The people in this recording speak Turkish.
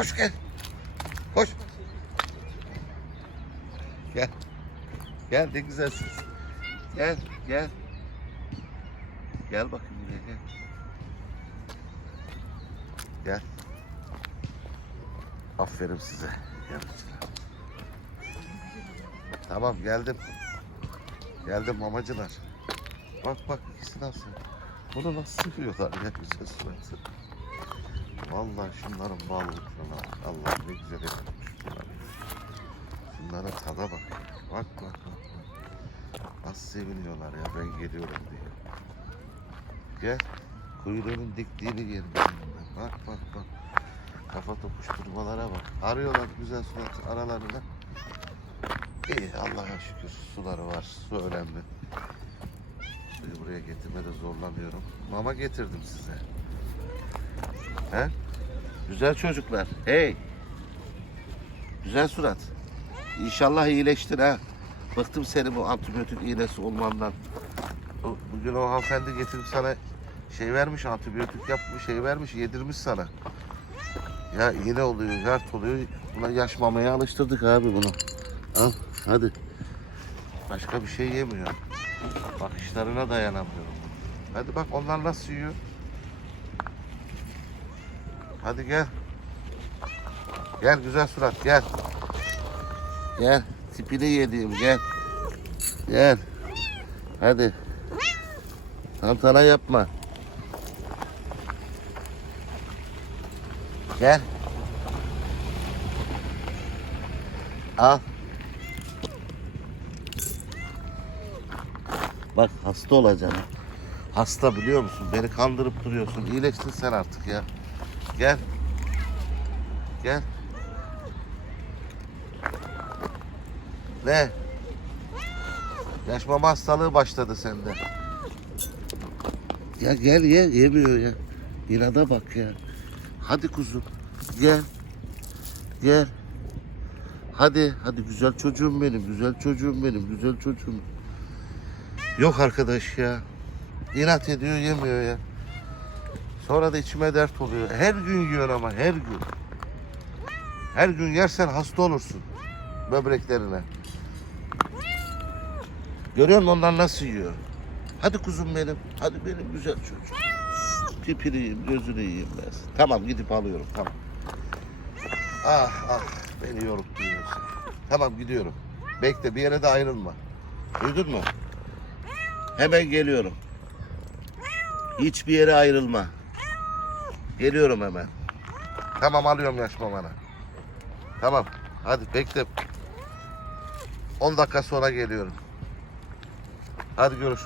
koş gel. Koş. Gel. Gel ne güzelsin. Gel gel. Gel bakayım buraya gel. Gel. Aferin size. Yavrucular. Tamam geldim. Geldim mamacılar. Bak bak ikisi nasıl. Bunu nasıl seviyorlar ya güzel suratı. Vallahi şunların bağlılıklarına bak. Allah ne güzel yapmış bunlar. Şunlara tada bak. Bak bak bak. bak. Nasıl seviniyorlar ya ben geliyorum diye. Gel. Kuyruğunun diktiğini gel. Bak bak bak. Kafa tokuşturmalara bak. Arıyorlar güzel surat aralarında. İyi Allah'a şükür suları var. Su önemli. Suyu buraya getirmede zorlanıyorum. Mama getirdim size. He? Güzel çocuklar. Hey. Güzel surat. İnşallah iyileştir ha. Bıktım seni bu antibiyotik iğnesi olmandan. Bu- Bugün o hanımefendi getirip sana şey vermiş, antibiyotik yapmış, şey vermiş, yedirmiş sana. Ya iğne oluyor, yart oluyor. Buna yaş mamaya alıştırdık abi bunu. Al, hadi. Başka bir şey yemiyor. Bakışlarına dayanamıyorum. Hadi bak onlar nasıl yiyor. Hadi gel. Gel güzel surat gel. Gel. Tipini yediğim gel. Gel. Hadi. Tantana yapma. Gel. Al. Bak hasta olacaksın. Hasta biliyor musun? Beni kandırıp duruyorsun. İyileştin sen artık ya. Gel. Gel. Ne? Yaş mama hastalığı başladı sende. Ya gel ye, yemiyor ya. İnada bak ya. Hadi kuzum. Gel. Gel. Hadi, hadi güzel çocuğum benim, güzel çocuğum benim, güzel çocuğum. Yok arkadaş ya. İnat ediyor, yemiyor ya. Sonra da içime dert oluyor. Her gün yiyor ama her gün. Her gün yersen hasta olursun. Böbreklerine. Görüyor musun onlar nasıl yiyor? Hadi kuzum benim. Hadi benim güzel çocuğum. Tipini yiyeyim, gözünü yiyeyim ben. Tamam gidip alıyorum tamam. Ah ah beni yorup. Tamam gidiyorum. Bekle bir yere de ayrılma. Duydun mu? Hemen geliyorum. Hiçbir yere ayrılma. Geliyorum hemen. Tamam alıyorum yaş mamanı. Tamam. Hadi bekle. 10 dakika sonra geliyorum. Hadi görüş.